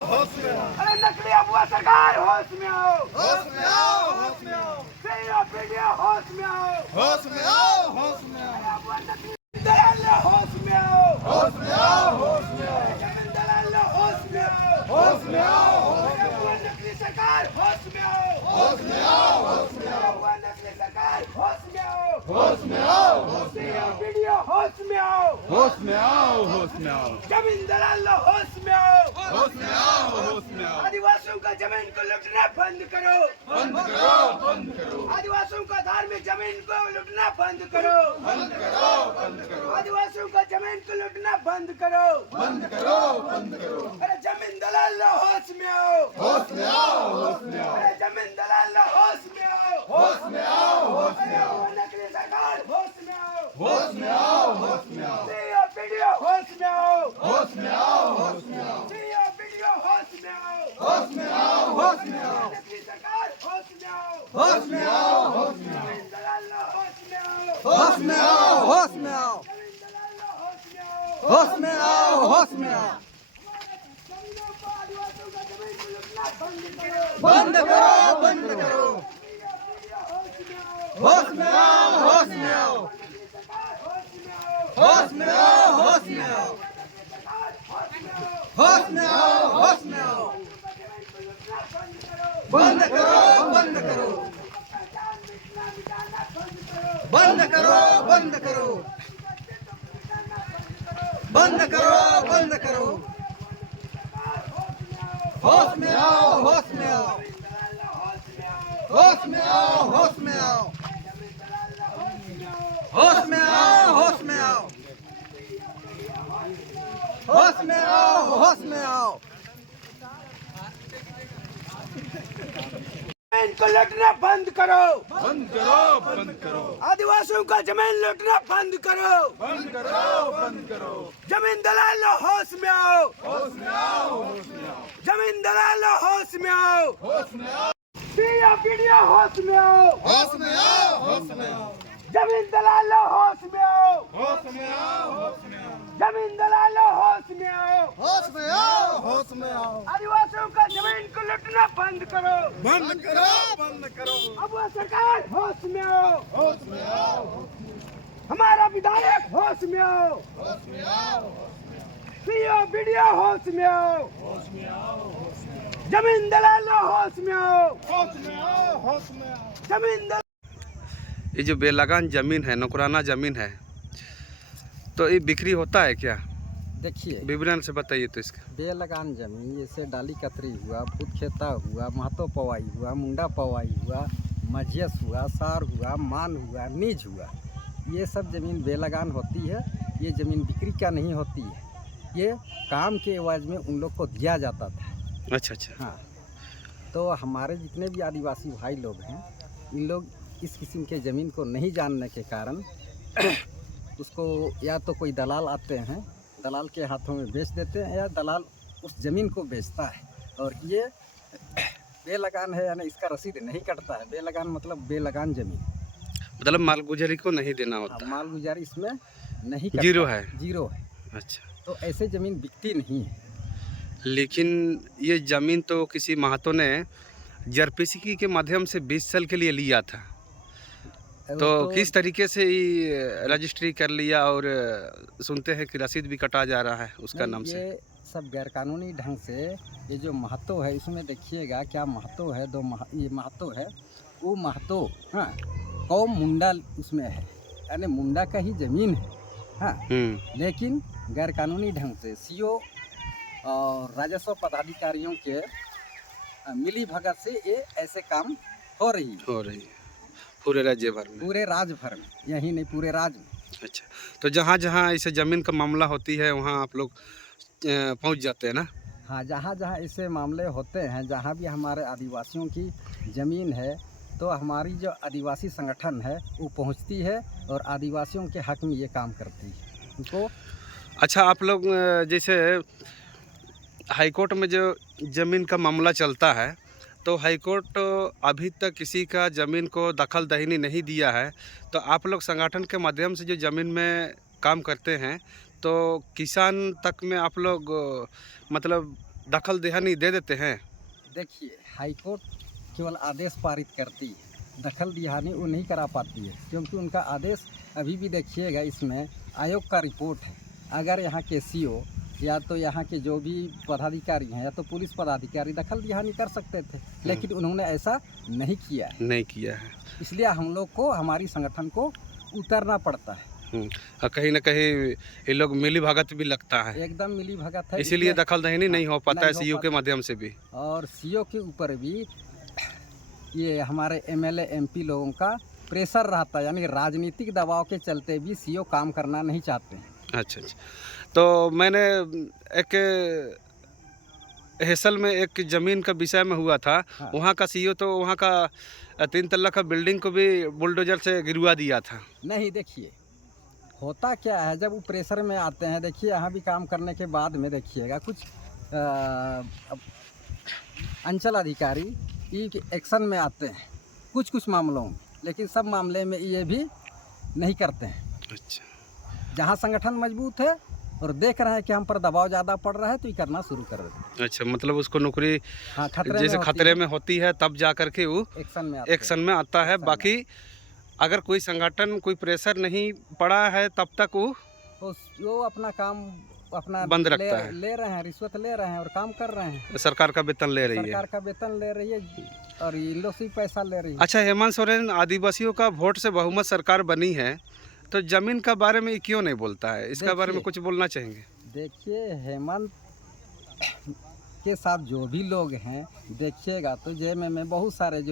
होश में आओ, अरे नकली अफवाह सरकार होश में आओ, होश में आओ, होश में आओ, सीओ वीडियो होश में आओ, होश में आओ, होश में आओ, अफवाह नकली दलाल होश में आओ, होश में आओ, होश में आओ, जमीन दलाल होश में आओ, होश में आओ, अफवाह नकली सरकार होश में आओ, होश में आओ, होश में आओ, अफवाह नकली सरकार होश में आओ, होश में आओ, होश में सीओ आओ, वीडियो होश में आओ, होश में आओ, होश में आओ, जमीन दलाल होश में आओ, होश में आओ, होश में आओ, आदिवासियों का जमीन को लूटना बंद करो, बंद करो, बंद करो, आदिवासियों का धार्मिक जमीन को लूटना बंद करो, बंद करो, बंद करो, आदिवासियों का जमीन को लूटना बंद करो, बंद करो, बंद करो, अरे जमीन दलाल होश में आओ, होश में आओ, होश में आओ, अरे जमीन दलाल होश में आओ, होश में आओ, होश में अरे आओ, वो नकली सरकार होश में आओ, होश में आओ, होश में आओ, सीओ वीडियो होश में आओ, होश में आओ, होश में आओ, सीओ वीडियो होश में आओ, होश में आओ, होश में आओ, नकली सरकार होश में आओ, होश में आओ, होश में आओ, जमीन दलाल होश में आओ, होश में आओ, होश में आओ, जमीन दलाल होश में आओ, होश में आओ, होश में आओ, जमीनों पर आदिवासियों का जमीन को लूटना बंद करो, बंद करो, बंद करो, सीओ वीडियो होश में आओ, होश में आओ, होश में आओ, नकली सरकार होश में आओ, होश में आओ, होश में आओ, सरकार होश में आओ, होश में आओ, होश में आओ, जमीन को लूटना बंद करो, बंद करो, बंद करो, पहचान मिटना मिटाना बंद करो, बंद करो, बंद करो, बंद करो, बंद करो, होश में आओ, होश में आओ, होश में आओ, होश में आओ, होश में आओ, होश में आओ, होश में आओ, होश में आओ, जमीन को लूटना बंद करो, बंद करो, बंद करो, आदिवासियों का जमीन लूटना बंद करो, बंद करो, बंद करो, जमीन दलाल होश में आओ, होश में आओ, होश में आओ, जमीन दलाल होश में आओ, होश में आओ, सीओ वीडियो होश में आओ, होश में आओ, होश में आओ, जमीन दलाल होश में आओ, होश में आओ, होश में आओ, जमीन दलाल होश में आओ, होश में आओ, होश में आओ, आदिवासियों का जमीन को लूटना बंद करो, बंद करो, बंद करो, अब वो सरकार होश में आओ, होश में आओ, हमारा विधायक होश में आओ, होश में आओ, सीओ वीडियो होश में आओ, जमीन दलाल होश में आओ, होश में आओ, होश में आओ, जमीन दलाल ये जो बेलगान ज़मीन है, नौकराना ज़मीन है, तो ये बिक्री होता है क्या? देखिए, विवरण से बताइए तो इसका। बेलगान जमीन जैसे डाली कतरी हुआ, भूत खेता हुआ, महतो पवाई हुआ, मुंडा पवाई हुआ, मझियस हुआ, सार हुआ, मान हुआ, नीज हुआ, ये सब ज़मीन बेलगान होती है। ये ज़मीन बिक्री का नहीं होती है, ये काम के एवज में उन लोग को दिया जाता था। अच्छा अच्छा। हाँ, तो हमारे जितने भी आदिवासी भाई लोग हैं, इन लोग इस किस्म के ज़मीन को नहीं जानने के कारण उसको या तो कोई दलाल आते हैं, दलाल के हाथों में बेच देते हैं, या दलाल उस ज़मीन को बेचता है। और ये बेलगान है, यानी इसका रसीद नहीं कटता है। बेलगान मतलब बेलगान ज़मीन, मतलब मालगुजारी को नहीं देना हाँ, होता है, माल गुजारी इसमें नहीं कटता, जीरो है। जीरो है। अच्छा, तो ऐसे ज़मीन बिकती नहीं है। लेकिन ये ज़मीन तो किसी महतो ने जरपीसी के माध्यम से 20 साल के लिए लिया था, तो किस तरीके से ये रजिस्ट्री कर लिया, और सुनते हैं कि रसीद भी कटा जा रहा है उसका नाम से। ये सब गैरकानूनी ढंग से, ये जो महतो है, इसमें देखिएगा क्या महतो है, ये महतो है, वो महतो, हाँ, कौम मुंडा उसमें है, यानी मुंडा का ही ज़मीन है। हाँ, लेकिन गैरकानूनी ढंग से सीओ और राजस्व पदाधिकारियों के मिली भगत से ये ऐसे काम हो रही है पूरे राज्य भर में, पूरे राज्य भर में, यही नहीं पूरे राज्य में। अच्छा, तो जहाँ जहाँ ऐसे ज़मीन का मामला होती है वहाँ आप लोग पहुँच जाते हैं ना? हाँ, जहाँ जहाँ ऐसे मामले होते हैं, जहाँ भी हमारे आदिवासियों की ज़मीन है, तो हमारी जो आदिवासी संगठन है वो पहुँचती है और आदिवासियों के हक में ये काम करती है उनको। अच्छा, आप लोग जैसे हाईकोर्ट में जो ज़मीन का मामला चलता है, तो हाईकोर्ट अभी तक किसी का ज़मीन को दखल दहीनी नहीं दिया है, तो आप लोग संगठन के माध्यम से जो ज़मीन में काम करते हैं, तो किसान तक में आप लोग मतलब दखल देहानी दे देते हैं? देखिए, हाईकोर्ट केवल आदेश पारित करती है, दखल दिहानी वो नहीं करा पाती है, क्योंकि उनका आदेश अभी भी देखिएगा, इसमें आयोग का रिपोर्ट है। अगर यहाँ के सीओ या तो यहाँ के जो भी पदाधिकारी हैं या तो पुलिस पदाधिकारी दखल दिहानी कर सकते थे, लेकिन उन्होंने ऐसा नहीं किया है। नहीं किया है। इसलिए हम लोग को, हमारी संगठन को उतरना पड़ता है। और कहीं ना कहीं ये लोग मिली भगत भी लगता है, एकदम मिली भगत है, इसीलिए दखल देहानी नहीं हो पाता है नहीं हो सीओ के पाता। माध्यम से भी। और सीओ के ऊपर भी ये हमारे एमएलए एमपी लोगों का प्रेशर रहता है, यानी राजनीतिक दबाव के चलते भी सीओ काम करना नहीं चाहते हैं। अच्छा अच्छा। तो मैंने एक हेसल में एक ज़मीन का विषय में हुआ था, हाँ। वहाँ का सीईओ तो वहाँ का 3 तल्ला का बिल्डिंग को भी बुलडोजर से गिरवा दिया था। नहीं, देखिए होता क्या है, जब वो प्रेशर में आते हैं, देखिए यहाँ भी काम करने के बाद में देखिएगा कुछ अंचल अधिकारी एक्शन में आते हैं कुछ कुछ मामलों में, लेकिन सब मामले में ये भी नहीं करते हैं। अच्छा। जहाँ संगठन मजबूत है और देख रहे हैं कि हम पर दबाव ज़्यादा पड़ रहा है, तो ये करना शुरू कर देते हैं। अच्छा, मतलब उसको नौकरी हाँ, जैसे खतरे में होती है तब जा कर के वो एक्शन में आते हैं। एक्शन में आता है। एक्शन में। बाकी अगर कोई संगठन कोई प्रेशर नहीं पड़ा है तब तक वो अपना काम अपना बंद रखता है। ले रहे हैं, रिश्वत ले रहे हैं और काम कर रहे हैं। सरकार का वेतन ले रही है। सरकार का वेतन ले रही है और इन लोग से ही पैसा ले रही है। अच्छा, हेमंत सोरेन आदिवासियों का वोट से बहुमत सरकार बनी है, तो जमीन का बारे में क्यों नहीं बोलता है? इसका बारे में देखिए, कुछ बोलना चाहेंगे? देखिए हेमंत के साथ जो भी लोग हैं, देखिएगा तो जेएमएम में बहुत सारे जो